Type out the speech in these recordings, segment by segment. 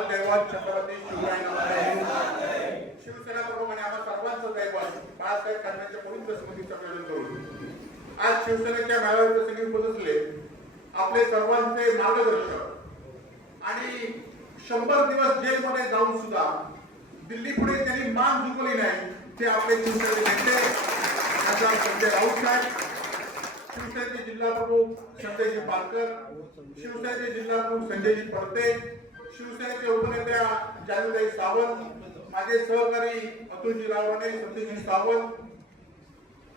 काल दैवत छत्रपती शिवरायांना शिवसेना प्रमुख आणि आम्हा सर्वांचं दैवत बाळासाहेब ठाकरेंच्या पवित्र स्मृतीचं प्रयोजन करून आज शिवसेनेच्या मेळाव्याचे सगळे पोहोचले आपले सर्वांचे मार्गदर्शक आणि शंभर दिवस जेलमध्ये जाऊन सुद्धा दिल्ली पुढे त्यांनी मान झुकली नाही ते आपले शिवसेनेचे नेते खासदार संजय राऊत साहेब शिवसेनेचे जिल्हा प्रमुख संजयजी पालकर शिवसेनेचे जिल्हा प्रमुख संजयजी परते शिवसेनेचे उपनेत्या जानुताई सावंत माझे सहकारी अतुलजी रावणे सत्यजी सावंत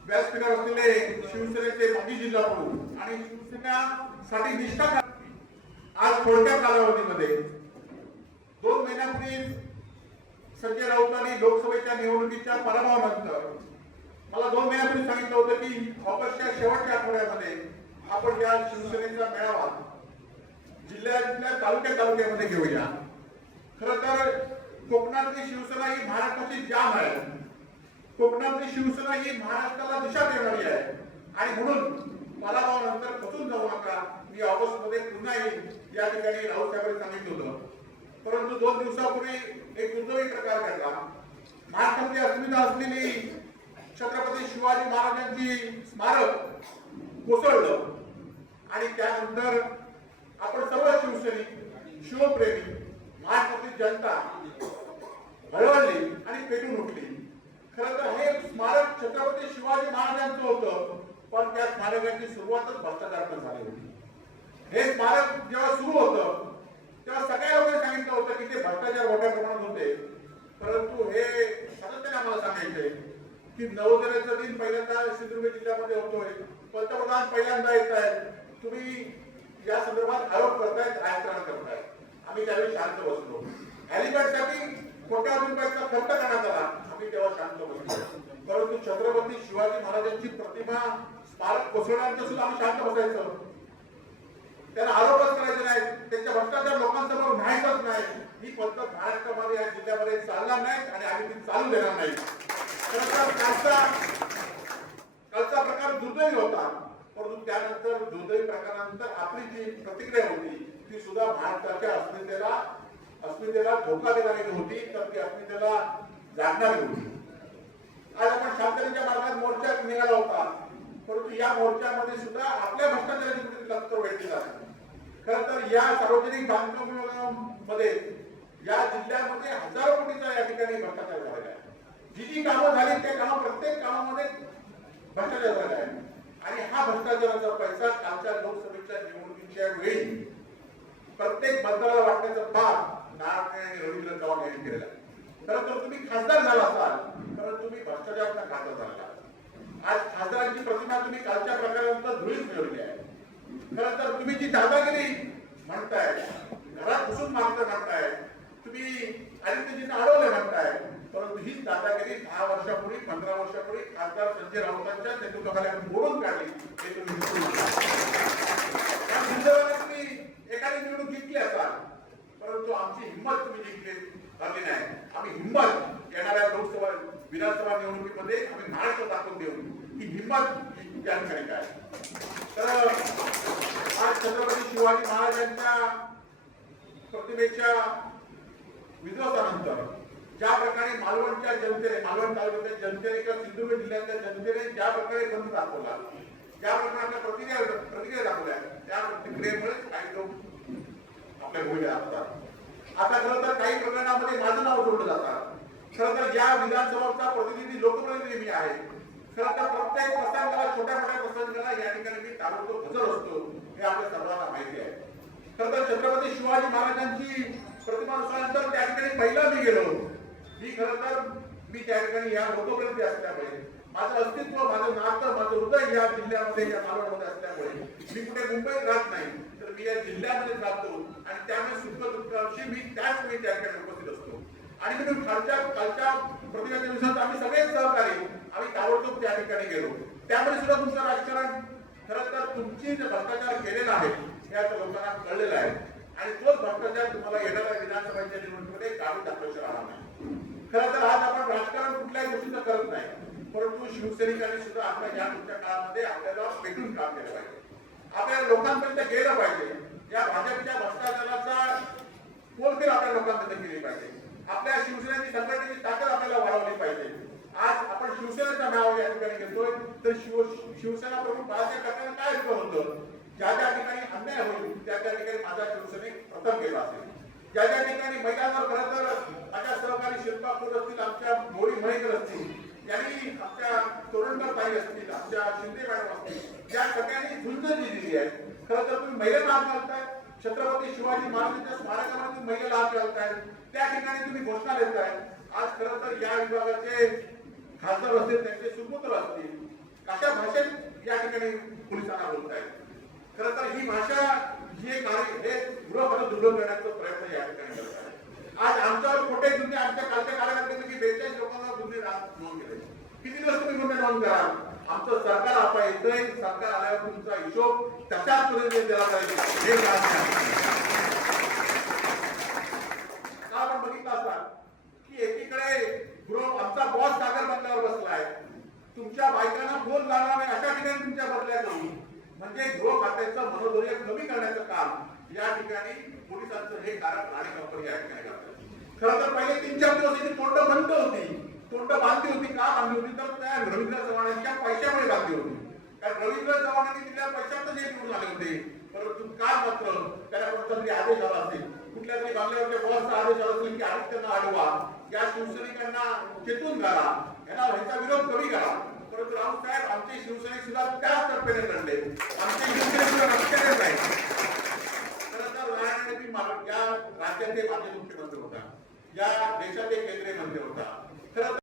व्यासपीठावर असलेले शिवसेनेचे माजी जिल्हा प्रमुख आणि शिवसेनेसाठी निष्ठा आज थोडक्या कालावधीमध्ये. दोन महिन्यापूर्वी संजय राऊतांनी लोकसभेच्या निवडणुकीच्या पराभवानंतर मला दोन महिन्यापूर्वी सांगितलं होतं की ऑगस्टच्या शेवटच्या आठवड्यामध्ये आपण या शिवसेनेचा मेळावा जिल्ह्यातल्या तालुक्या तालुक्यामध्ये घेऊया. खर तर कोकणातली शिवसेना ही महाराष्ट्राची जाम आहे. कोकणातली शिवसेना ही महाराष्ट्राला दिशा देणारी आहे. आणि म्हणून पराभवानंतर खचून जाऊ नका. मी ऑगस्टमध्ये पुन्हा येईल या ठिकाणी राऊत साहेबांनी सांगितलं होतं. परंतु दोन दिवसापूर्वी एक दुर्दैवी प्रकार घडला. महाराष्ट्रातली अस्मिता असलेली छत्रपती शिवाजी महाराजांची स्मारक कोसळलं. आणि त्यानंतर आपण सर्व शिवसैनिक शिवप्रेमी महाराष्ट्रातील जनता हळवळली आणि पेटून उठली. खरं तर हे स्मारक छत्रपती शिवाजी महाराजांचं होतं पण त्या स्मारकाची सुरुवातच भ्रष्टाचारातून झाली होती. हे स्मारक जेव्हा सुरू होतं तेव्हा सगळ्या लोकांनी सांगितलं होतं की ते भ्रष्टाचार मोठ्या प्रमाणात होते. परंतु हे सातत्याने आम्हाला सांगायचंय की नवोदयाचा दिन पहिल्यांदा सिंधुदुर्ग जिल्ह्यामध्ये होतोय. पंतप्रधान पहिल्यांदा येत आहेत तुम्ही या संदर्भात आरोप करतायत राजकारण करतायत. आम्ही त्यावेळी शांत बसलो. साठी कोट्या रुपयाचा खर्च करण्यात आला. आम्ही तेव्हा शांत बसलो. परंतु छत्रपती शिवाजी महाराजांची प्रतिमा स्मारक कोसळल्यानंतर सुद्धा आम्ही शांत बसायचो. त्यांना आरोपच करायचे नाही त्यांच्या भ्रष्टाचार लोकांसमोर न्यायचंच नाही. ही पद्धत महाराष्ट्रामध्ये या जिल्ह्यामध्ये चालणार नाही आणि आम्ही ती चालू देणार नाही कालचा कालचा प्रकार दुर्दैवी होता. परंतु त्यानंतर दुर्दैवी प्रकारानंतर आपली जी प्रतिक्रिया होती ती सुद्धा भारताच्या अस्मितेला अस्मितेला धोका देणारी होती तर ती अस्मितेला जागणारी होती. आज आपण शांततेच्या मार्गात मोर्चा निघाला होता परंतु या मोर्चामध्ये सुद्धा आपल्या भ्रष्टाचाराची कुठे लक्ष भेटली जाते. खर तर या सार्वजनिक बांधकामामध्ये या जिल्ह्यामध्ये हजारो कोटीचा या ठिकाणी भ्रष्टाचार झालेला आहे. जी जी कामं झाली त्या कामं प्रत्येक कामामध्ये भ्रष्टाचार झालेला आहे आणि हा भ्रष्टाचाराचा पैसा कालच्या लोकसभेच्या निवडणुकीच्या वेळी प्रत्येक मतदाराला वाटण्याचा पाप नारायण आणि रवींद्र चव्हाण यांनी केलेला खरं तर तुम्ही खासदार झाला असाल तर तुम्ही भ्रष्टाचाराचा खासदार झाला आज खासदारांची प्रतिमा तुम्ही कालच्या प्रकारानंतर धुळीत मिळवली आहे. खरं तर तुम्ही जी दादागिरी म्हणताय घरात घुसून मागतं म्हणताय तुम्ही आदित्यजींना अडवलं म्हणताय परंतु ही दादागिरी दहा वर्षापूर्वी पंधरा वर्षापूर्वी खासदार संजय राऊतांच्या नेतृत्वाखाली आम्ही मोडून काढली. हे तुम्ही विसरू नका. या एखादी निवडणूक जिंकली असाल परंतु आमची हिंमत तुम्ही जिंकली झाली नाही. आम्ही हिंमत येणाऱ्या लोकसभा विधानसभा निवडणुकीमध्ये आम्ही महाराष्ट्र दाखवून देऊ. ही हिंमत ही काय? तर आज छत्रपती शिवाजी महाराजांच्या प्रतिमेच्या विध्वसानंतर ज्या प्रकारे मालवणच्या जनतेने मालवण तालुक्याच्या जनतेने किंवा सिंधुदुर्ग जिल्ह्यातल्या जनतेने ज्या प्रकारे बंद दाखवला ज्या प्रकारे आपल्या प्रतिक्रिया प्रतिक्रिया दाखवल्या त्या प्रतिक्रियेमुळे काही लोक आपल्या भूमिका असतात आता खरं तर काही प्रकरणामध्ये माझं नाव जोडलं जातात खरं तर या विधानसभाचा प्रतिनिधी लोकप्रतिनिधी मी आहे खरं तर प्रत्येक प्रसंगाला छोट्या मोठ्या प्रसंगाला या ठिकाणी मी ताबडतोब हजर असतो हे आपल्या सर्वांना माहिती आहे. खरं तर छत्रपती शिवाजी महाराजांची प्रतिमा असल्यानंतर त्या ठिकाणी पहिला मी गेलो. मी खरं तर मी त्या ठिकाणी या लोकप्रती असल्यामुळे माझं अस्तित्व माझं नातं माझं हृदय या जिल्ह्यामध्ये या मालवणमध्ये असल्यामुळे मी कुठे मुंबईत राहत नाही तर मी या जिल्ह्यामध्ये राहतो आणि त्यामुळे सुख दुःखाशी मी त्याच वेळी त्या ठिकाणी उपस्थित असतो. आणि म्हणून खालच्या खालच्या प्रतिनिधी दिवसात आम्ही सगळेच सहकारी आम्ही ताबडतोब त्या ठिकाणी गेलो. त्यामुळे सुद्धा तुमचं राजकारण खरं तर तुमची जे भ्रष्टाचार केलेला आहे हे आता लोकांना कळलेलं आहे. आणि तोच भ्रष्टाचार तुम्हाला येणाऱ्या विधानसभेच्या निवडणुकीमध्ये काढून दाखवायचं राहणार नाही. खरं तर आज आपण राजकारण कुठल्याही गोष्टीचं करत नाही. परंतु शिवसैनिकांनी सुद्धा आपल्या या तुमच्या काळामध्ये आपल्याला भेटून काम केलं पाहिजे. आपल्याला लोकांपर्यंत गेलं पाहिजे. या भाजपच्या भ्रष्टाचाराचा पोलखेल आपल्या लोकांपर्यंत केली पाहिजे. आपल्या शिवसेनेची संघटनेची ताकद आपल्याला वाढवली पाहिजे. आज आपण शिवसेनेचा नाव या ठिकाणी घेतोय तर शिव शिवसेना प्रमुख बाळासाहेब ठाकरेंना काय होतं होतं? ज्या ज्या ठिकाणी अन्याय होईल त्या त्या ठिकाणी माझा शिवसेने प्रथम केला असेल. ज्या ज्या ठिकाणी महिलांवर खरं तर माझ्या असतील आमच्या मोरी महेकर असतील यांनी आमच्या तोरणकर ताई असतील आमच्या शिंदे मॅडम असतील या सगळ्यांनी झुंज दिलेली आहे. खरं तर तुम्ही महिला हात घालताय. छत्रपती शिवाजी महाराजांच्या स्मारकामध्ये महिला हात घालताय. त्या ठिकाणी तुम्ही घोषणा देताय आज खरं तर या विभागाचे खासदार असतील त्यांचे सुपुत्र असतील. कशा भाषेत या ठिकाणी पोलिसांना बोलतायत? खरं तर ही भाषा ही एक आहे. हे गृहपद दुर्लभ करण्यात प्रयत्न या ठिकाणी करत आहे आज आमच्यावर खोटे गुन्हे आमच्या कालच्या कार्यकर्त्यांनी की बेचाळीस लोकांना गुन्हे रा- नोंद केले किती करून द्या आमचं सरकार आता येतंय. सरकार आल्यावर तुमचा हिशोब तशाच पद्धतीने दिला पाहिजे. हे काम आहे. आपण बघितलं असाल की एकीकडे गृह आमचा बॉस सागर बंगल्यावर बसलाय. तुमच्या बायकांना फोन लागला नाही अशा ठिकाणी तुमच्या बदल्या जाऊ म्हणजे गृह खात्याचं मनोधैर्य कमी करण्याचं काम या ठिकाणी पोलिसांचं हे कारण राणे कंपनी या ठिकाणी करतात. खरं तर पहिले तीन चार दिवस याची तोंड बंद होती. तोंड बांधली होती का बांधली होती? तर त्या रवींद्र चव्हाणांच्या पैशामुळे बांधली होती. कारण रवींद्र चव्हाणांनी दिलेल्या पैशातच हे निवडून आले होते परंतु काल मात्र त्याला कोणता तरी आदेश आला असेल. कुठल्या तरी बांगल्यावरच्या बॉसचा आदेश आला असेल की आदित्यना अडवा या शिवसैनिकांना चेतून घाला. यांना ह्यांचा विरोध कमी करा. परंतु राऊत साहेब आमचे शिवसैनिक सुद्धा त्याच टप्प्याने लढले. आमचे शिवसैनिक सुद्धा रस्त्याने नाही. या राज्याचे माजी मुख्यमंत्री होता. या देशाचे केंद्रीय मंत्री होता.